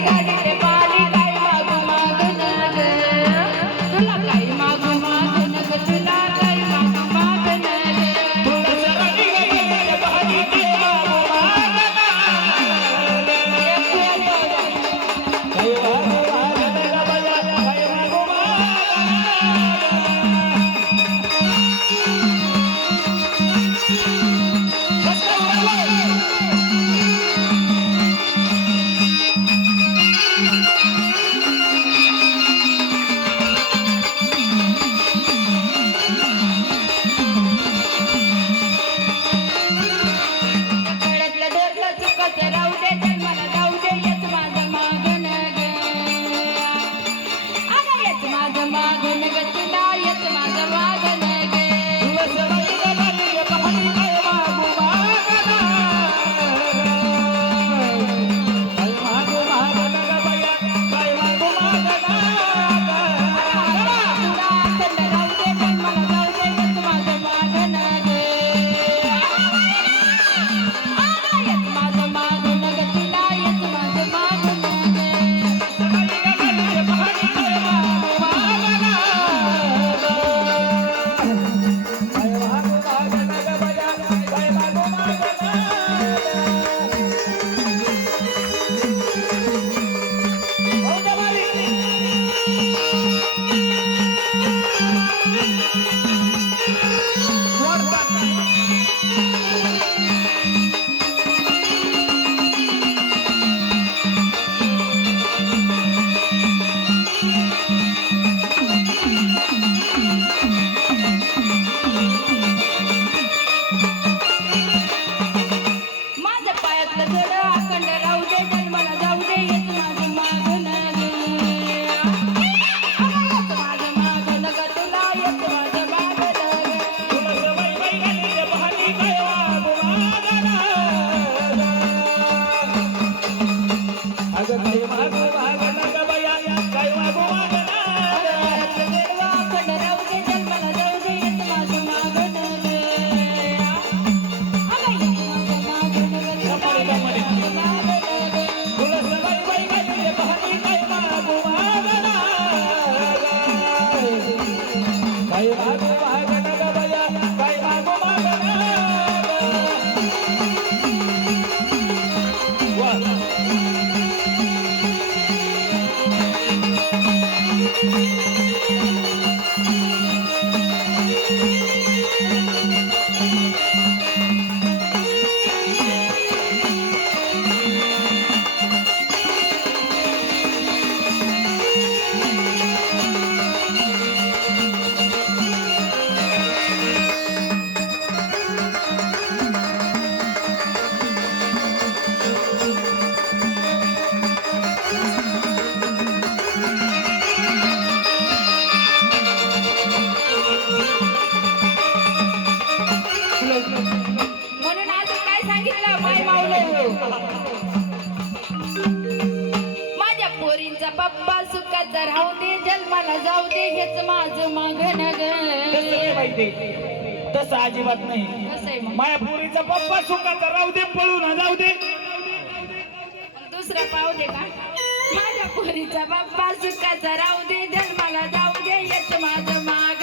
Hey, hey, hey. बाप्पा सुखाचा राहू दे जन्माला जाऊ दे हेच माझं मागण तस अजिबात नाही. माया पोरीचा पप्पा सुखाचा राहू दे पळून जाऊ दे. दुसरा पाहू दे का? माझ्या पोरीचा बाप्पा सुखाचा राहू दे जन्माला जाऊ दे हेच माझं माग